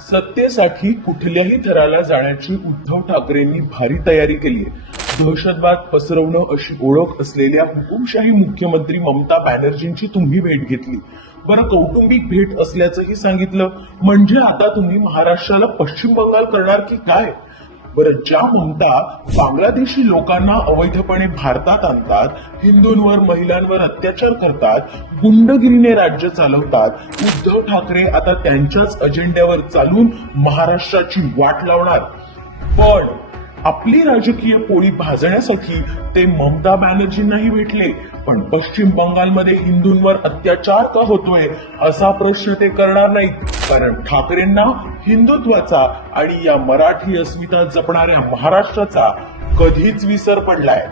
सत्तेसाठी कुठल्याही थराला जाण्याची उद्धव ठाकरेंनी भारी तयारी केली आहे. दहशतवाद पसरवणं अशी ओळख असलेल्या हुकुमशाही मुख्यमंत्री ममता बॅनर्जींची तुम्ही भेट घेतली. बरं कौटुंबिक भेट असल्याचंही सांगितलं. म्हणजे आता तुम्ही महाराष्ट्राला पश्चिम बंगाल करणार की काय? बरं ज्या ममता बांगलादेशी लोकांना अवैधपणे भारतात आणतात हिंदूंवर महिलांवर अत्याचार करतात गुंडगिरीने राज्य चालवतात उद्धव ठाकरे आता त्यांच्याच अजेंड्यावर चालून महाराष्ट्राची वाट लावणार. पण आपली राजकीय पोळी भाजण्यासाठी ते ममता बॅनर्जींनाही भेटले. पण पश्चिम बंगालमध्ये हिंदूंवर अत्याचार का होतोय असा प्रश्न ते करणार नाहीत. कारण ठाकरेंना हिंदुत्वाचा आणि या मराठी अस्मिता जपणाऱ्या महाराष्ट्राचा कधीच विसर पडलाय.